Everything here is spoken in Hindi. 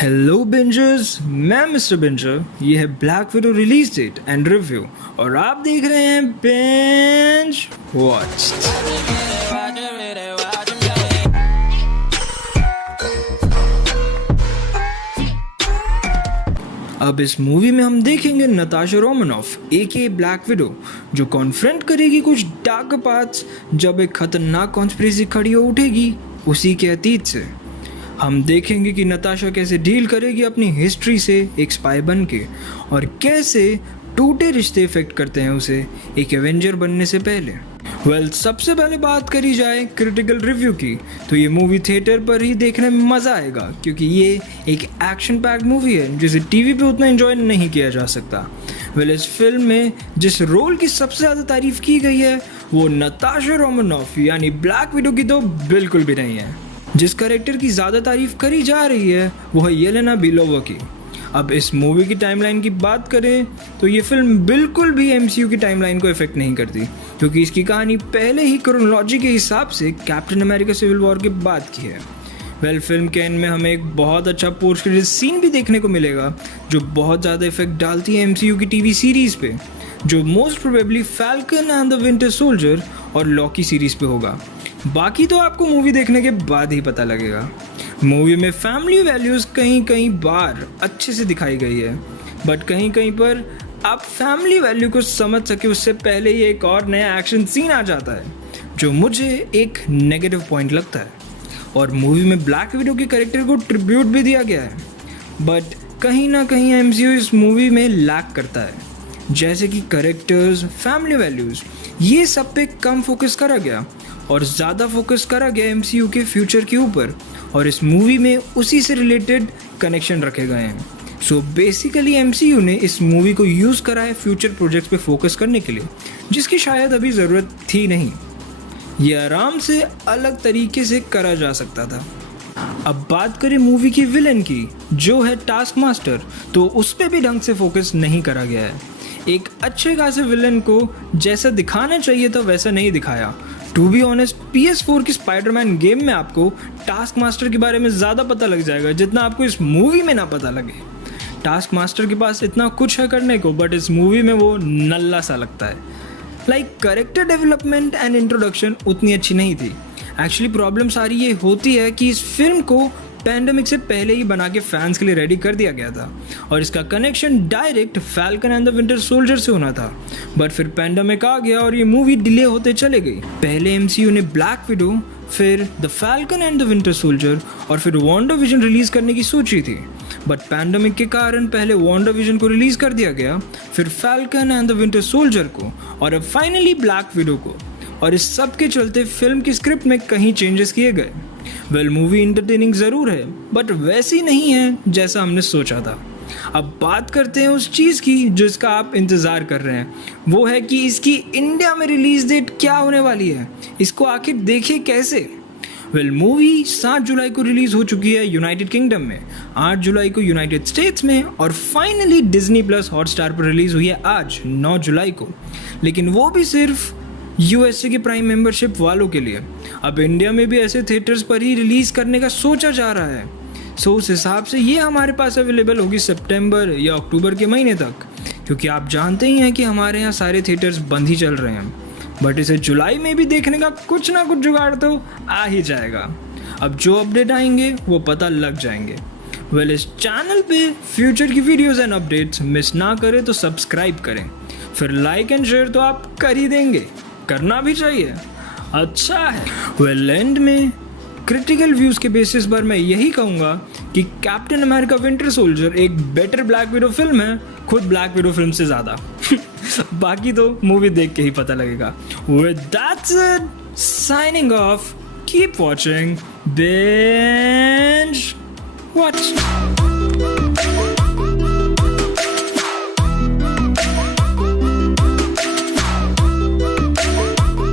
हेलो बिंजर्स, मैं मिस्टर बिंजर। ये है Black Widow release date and review और आप देख रहे हैं बिंज वॉच। अब इस मूवी में हम देखेंगे नताशा रोमानोफ एके ब्लैक विडो जो कॉन्फ्रंट करेगी कुछ डार्क पाथ्स जब एक खतरनाक कॉन्स्पिरेसी खड़ी हो उठेगी उसी के अतीत से। हम देखेंगे कि नताशा कैसे डील करेगी अपनी हिस्ट्री से एक स्पाई बन के और कैसे टूटे रिश्ते इफेक्ट करते हैं उसे एक एवेंजर बनने से पहले। सबसे पहले बात करी जाए क्रिटिकल रिव्यू की तो ये मूवी थिएटर पर ही देखने में मज़ा आएगा क्योंकि ये एक एक्शन पैक्ड मूवी है जिसे टीवी पे उतना एंजॉय नहीं किया जा सकता। इस फिल्म में जिस रोल की सबसे ज़्यादा तारीफ की गई है वो नताशा रोमानोफ यानी ब्लैक विडो की तो बिल्कुल भी नहीं है। जिस कैरेक्टर की ज़्यादा तारीफ करी जा रही है वो है येलेना बेलोवा की। अब इस मूवी की टाइमलाइन की बात करें तो ये फिल्म बिल्कुल भी एमसीयू की टाइमलाइन को इफेक्ट नहीं करती क्योंकि इसकी कहानी पहले ही क्रोनोलॉजी के हिसाब से कैप्टन अमेरिका सिविल वॉर के बाद की है। फिल्म के एंड में हमें एक बहुत अच्छा पोस्ट क्रेडिट सीन भी देखने को मिलेगा जो बहुत ज़्यादा इफेक्ट डालती है एमसीयू की टीवी सीरीज़ पे, जो most probably falcon and the winter soldier और लॉकी सीरीज़ पे होगा। बाकी तो आपको मूवी देखने के बाद ही पता लगेगा। मूवी में फैमिली वैल्यूज़ कहीं कहीं बार अच्छे से दिखाई गई है बट कहीं कहीं पर आप फैमिली वैल्यू को समझ सके उससे पहले ही एक और नया एक्शन सीन आ जाता है जो मुझे एक नेगेटिव पॉइंट लगता है। और मूवी में ब्लैक विडो के कैरेक्टर को ट्रिब्यूट भी दिया गया है बट कहीं ना कहीं एमसीयू इस मूवी में लैक करता है, जैसे कि कैरेक्टर्स, फैमिली वैल्यूज़, ये सब पे कम फोकस करा गया और ज़्यादा फोकस करा गया एमसीयू के फ्यूचर के ऊपर और इस मूवी में उसी से रिलेटेड कनेक्शन रखे गए हैं। सो बेसिकली एमसीयू ने इस मूवी को यूज़ करा है फ्यूचर प्रोजेक्ट्स पे फोकस करने के लिए जिसकी शायद अभी ज़रूरत थी नहीं। ये आराम से अलग तरीके से करा जा सकता था। अब बात करें मूवी की विलन की जो है टास्क मास्टर, तो उस पर भी ढंग से फोकस नहीं करा गया है। एक अच्छे खासे विलन को जैसा दिखाना चाहिए था वैसा नहीं दिखाया। टू बी ऑनेस्ट PS4 की स्पाइडरमैन गेम में आपको टास्क मास्टर के बारे में ज़्यादा पता लग जाएगा जितना आपको इस मूवी में ना पता लगे। टास्क मास्टर के पास इतना कुछ है करने को बट इस मूवी में वो नल्ला सा लगता है। कैरेक्टर डेवलपमेंट एंड इंट्रोडक्शन उतनी अच्छी नहीं थी। एक्चुअली प्रॉब्लम सारी ये होती है कि इस फिल्म को पैंडेमिक से पहले ही बना के फैंस के लिए रेडी कर दिया गया था और इसका connection direct falcon and the winter soldier से होना था बट फिर पैंडेमिक आ गया और ये मूवी डिले होते चले गई। पहले एमसीयू ने ब्लैक विडो, फिर the falcon and the winter soldier और फिर WandaVision रिलीज करने की सोची थी बट पैंडेमिक के कारण पहले WandaVision को रिलीज कर दिया गया, फिर falcon and the winter soldier को और अब फाइनली ब्लैक विडो को। और इस सब के चलते फिल्म की स्क्रिप्ट में कहीं चेंजेस किए गए। मूवी इंटरटेनिंग ज़रूर है बट वैसी नहीं है जैसा हमने सोचा था। अब बात करते हैं उस चीज़ की जो इसका आप इंतज़ार कर रहे हैं, वो है कि इसकी इंडिया में रिलीज डेट क्या होने वाली है, इसको आखिर देखिए कैसे। मूवी 7 जुलाई को रिलीज़ हो चुकी है यूनाइटेड किंगडम में, 8 जुलाई को यूनाइटेड स्टेट्स में और फाइनली डिज्नी प्लस हॉटस्टार पर रिलीज़ हुई है आज 9 जुलाई को, लेकिन वो भी सिर्फ यूएसए के प्राइम मेंबरशिप वालों के लिए। अब इंडिया में भी ऐसे थिएटर्स पर ही रिलीज़ करने का सोचा जा रहा है। उस हिसाब से ये हमारे पास अवेलेबल होगी सितंबर या अक्टूबर के महीने तक, क्योंकि आप जानते ही हैं कि हमारे यहाँ सारे थिएटर्स बंद ही चल रहे हैं बट इसे जुलाई में भी देखने का कुछ ना कुछ जुगाड़ तो आ ही जाएगा। अब जो अपडेट आएंगे वो पता लग जाएंगे। इस चैनल पे फ्यूचर की वीडियोज़ एंड अपडेट्स मिस ना करें तो सब्सक्राइब करें, फिर लाइक एंड शेयर तो आप कर ही देंगे, करना भी चाहिए, अच्छा है। एंड में क्रिटिकल व्यूज़ के बेसिस पर मैं यही कहूँगा कि कैप्टन अमेरिका विंटर सोल्जर एक बेटर ब्लैक विडो फिल्म है, खुद ब्लैक विडो फिल्म से ज़्यादा। बाकी तो मूवी देख के ही पता लगेगा। With that's it, signing off, keep watching binge watch.